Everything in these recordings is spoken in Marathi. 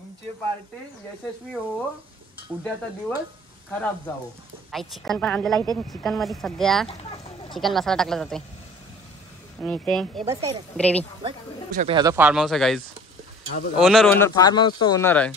तुमची पार्टी यशस्वी हो, उद्याचा दिवस खराब जाओ. आई चिकन पण आणलेलं आहे ते. चिकन मध्ये सध्या चिकन मसाला टाकला जातोय आणि इथे ग्रेव्ही. बघू शकता ह्याचा फार्म हाऊस आहे गाईज. ओनर फार्म हाऊसचा ओनर आहे.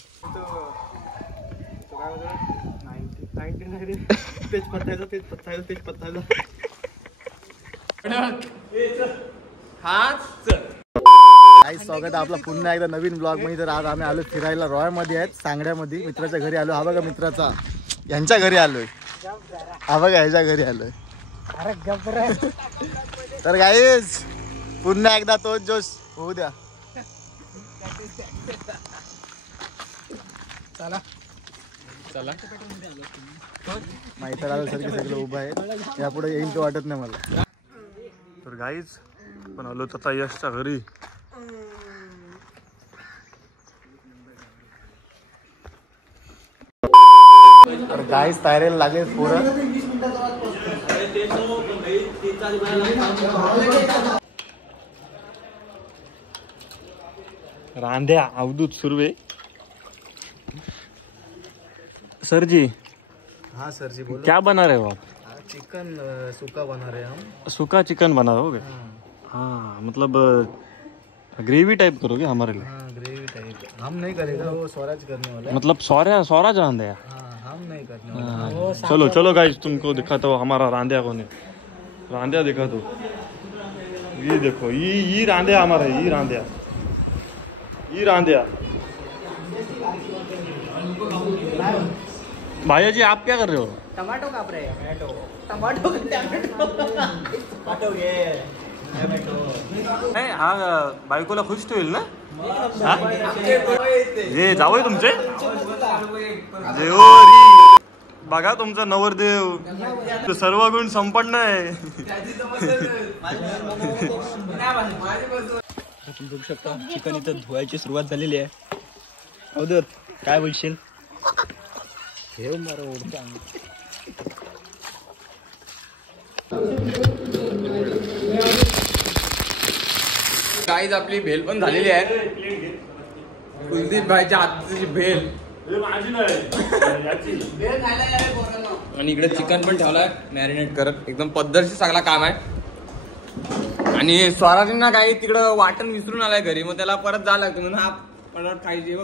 स्वागत आपला पुन्हा एकदा नवीन ब्लॉग मध्ये. तर आज आम्ही आलो फिरायला रॉयमध्ये आहेत, सांगड्यामध्ये मित्राच्या घरी आलो. हा बघा मित्राचा यांच्या घरी आलोय. हा बघा ह्याच्या घरी आलोय. तर गाईज पुन्हा एकदा तोच जोश होऊ द्या. चला चला माहिती सारखे सगळं उभं आहे. यापुढे येईल तो वाटत नाही मला. तर गाईज पण आलो तथा यशच्या घरी. तर गाईज तयारीला लागेल पुरं. रांध्या अवधूत सुर्वे. सर जी. हाँ सर जी बोलो. क्या बना रहे हो आप? चिकन सूखा बना रहे हैं हम. सूखा चिकन बना रहे हो? हाँ मतलब ग्रेवी टाइप करोगे हमारे लिए? हाँ ग्रेवी टाइप. हम नहीं करेगा, वो स्वराज करने वाला है. मतलब स्वराज रांध्या. हाँ हम नहीं करने वाला. चलो चलो गाइस तुमको दिखाता हूँ हमारा रांध्या कौन है. रांध्या दिखा दो. ये देखो ये रांध्या हमारा है. ये रांध्या. भैया जी आप क्या कर रहे हो? टमाटो काप रहे हैं. टमाटो नाही हा बायकोला खुश ठेवेल ना. हे जावई तुमचे बघा तुमचा नवरदेव सर्व गुण संपन्न आहे. तुम्ही बघू शकता चिकन इथं धुवायची सुरुवात झालेली आहे. अवधूत काय बोलशील? ठेव मारा ओढता. गाईज आपली भेल पण झालेली आहे. कुलदीप भाईच्या हातची भेल. आणि इकडे चिकन पण ठेवलाय मॅरिनेट करत. एकदम पद्धतशीर सगळा काम आहे. आणि स्वराजींना काही तिकडं वाटण विसरून आलाय घरी, मग त्याला परत जायला लागतं म्हणून हा पदार्थ खायचे.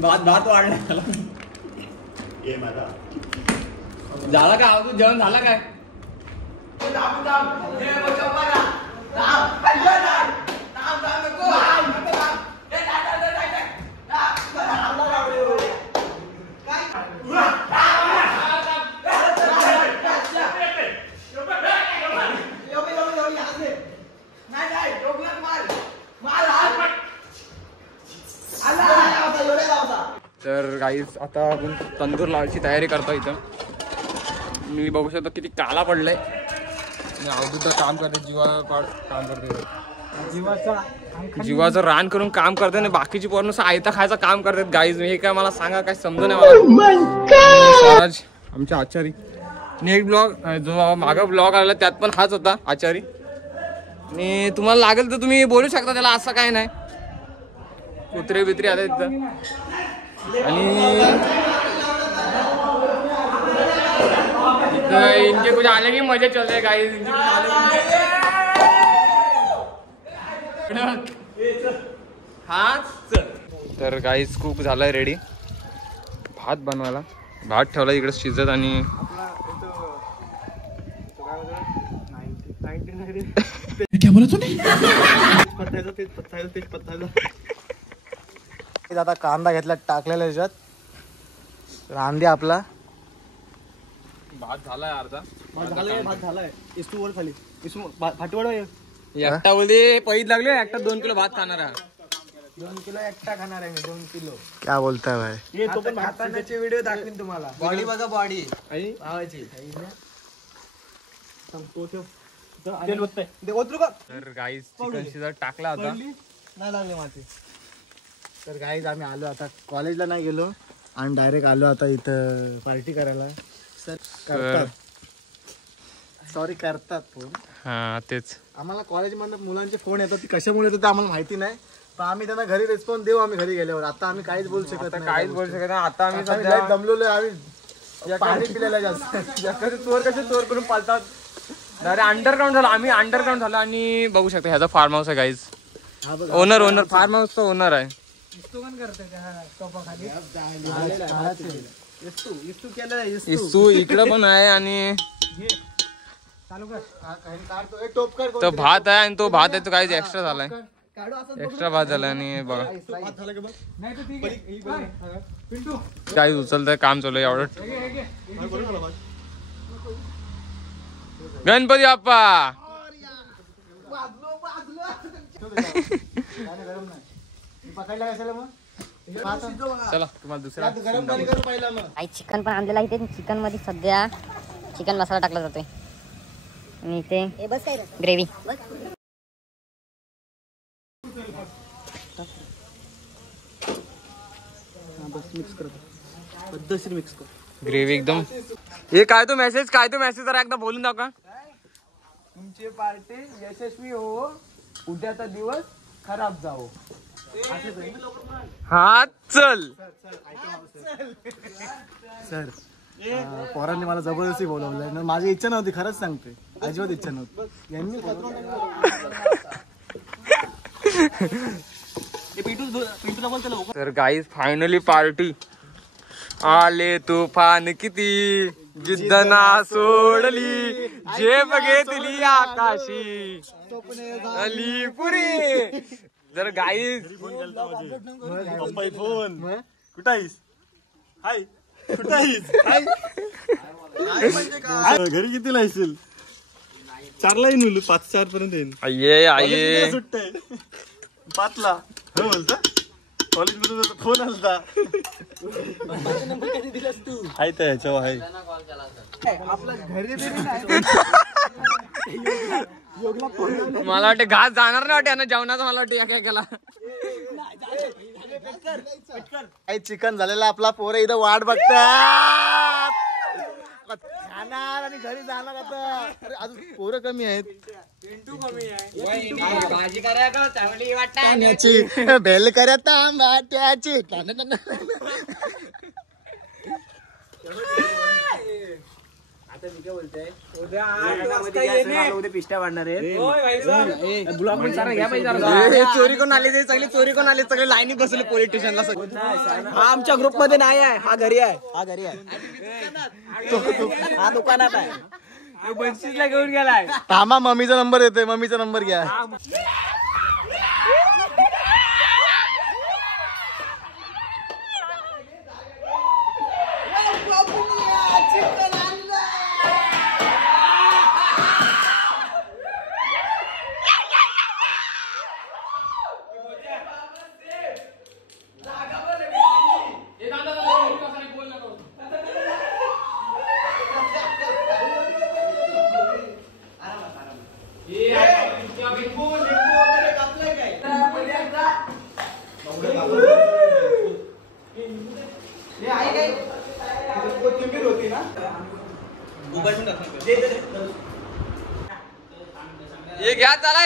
भात वाढलाय त्याला. झाला का तू जेवण झाला काय? तर गाईस आता आपण तंदूर लावायची तयारी करतो. इथं मी बघू शकतो किती काला पडलाय. अवधूत काम करते, काम करते, जीवाचं रान करून काम करते आणि बाकीची पोरं आयता खायचं काम करतात. गाईज हे काय मला सांगा, काय समज नाही मला. स्वराज आमच्या आचारी एक ब्लॉग जो मागं ब्लॉग आलेला त्यात पण हाच होता आचारी. आणि तुम्हाला लागेल तर तुम्ही बोलू शकता त्याला, असं काय नाही. कुत्रे बित्रे आता तिथं. आणि इनके कुछ आने की मजे चल रहे गाइस. तर गाईस कुक झालाय रेडी. भात बनवायला भात ठेवला इकडे शिजत. आणि क्या बोला तूने? आता कांदा घेतला टाकलेला याच्यात. रांध्या आपला भात झालाय अर्धा. भात झालाय. इस्तू वर खाली फाटवड एकटा बोलते पैद लागले. एकटा 2 किलो भात खाणार आहे. 2 किलो एकटा खाणार आहे मी. 2 किलो. क्या बोलताय भाई? ये तो पण भाताचे व्हिडिओ दाखवीन तुम्हाला. बॉडी बघा बॉडी भावाची. तर गाईस चिकन शिजत टाकला होता. नाही लागले माती. तर गाईज आम्ही आलो आता. कॉलेजला नाही गेलो आणि डायरेक्ट आलो आता इथं पार्टी करायला. सर करतात, सॉरी करतात फोन. हा तेच. आम्हाला कॉलेजमधनं मुलांचे फोन येतात. ती कशामुळे येतात आम्हाला माहिती नाही, आम्ही त्यांना घरी रिस्पॉन्स देऊ आम्ही घरी गेल्यावर. आता आम्ही काहीच बोलू शकत नाही. काहीच बोलू शकत नाही. आता आम्ही सध्या दमलेलो आहे. आम्ही पाणी पिलेलं जास्त. चोर कसे चोर करून पालतात. अरे अंडरग्राऊंड झालं. आम्ही अंडरग्राऊंड झालं आणि बघू शकता ह्याचा फार्म हाऊस आहे गाईज. ओनर फार्म हाऊसचा ओनर आहे. इस्तू इकडं पण आहे आणि तो भात आहे आणि तो भात आहे तो काही एक्स्ट्रा झालाय. एक्स्ट्रा भात झालाय आणि बघा काही उचलतंय काम चालू आहे एवढं. गणपती बाप्पा चला तुम्हाला दुसरा काही चिकन पण आणलेलं आहे. इथे चिकन मध्ये सध्या चिकन मसाला टाकला जातोय आणि इथे ग्रेव्ही. ग्रेव्ही एकदम. हे काय तो मेसेज जरा एकदा बोलून दाखवा. तुमची पार्टी यशस्वी हो, उद्याचा दिवस खराब जाओ. हा चल सर पोरांनी मला जबरदस्ती बोलवलंय. माझी इच्छा नव्हती, खरंच सांगते, अजिबात इच्छा नव्हती. यांनी तर गाईज फायनली पार्टी. आले तुफान किती जिद्द ना सोडली, जे बघितली आकाशी अली पुरी. जर गाईज फोन कुठं आहेस? हाय कुठं आहेस? घरी किती लायशील? 4ला येईन मुलं, 5-4 पर्यंत येईन. आये सुट्टे 5ला हो बोलता. कॉलेज मध्ये फोन आलता. आहे त्या ह्याच्यावर आहे आपला घरी. मला वाटते घास जाणार नाही वाटते जेवणाचा. मला वाटते काय केला चिकन झालेला आपला. पोरं इथं वाट बघतात खाणार आणि घरी जाणार. आता अरे अजून पोरं कमी आहेत. भाजी करा का चांगली तांब्याची बेल करा तांबाट्याची. आता मी काय बोलतोय, उद्या पिष्टा वाढणार आहे. चोरी कोण आली ते सगळी चोरी कोण आली सगळे लाईनी बसले पोलीस स्टेशनला. हा आमच्या ग्रुप मध्ये नाही आहे. हा घरी आहे. हा दुकानात आहे. बंशीला घेऊन गेलाय. थांबा मम्मीचा नंबर येतोय. मम्मीचा नंबर घ्या. हे घ्या चला.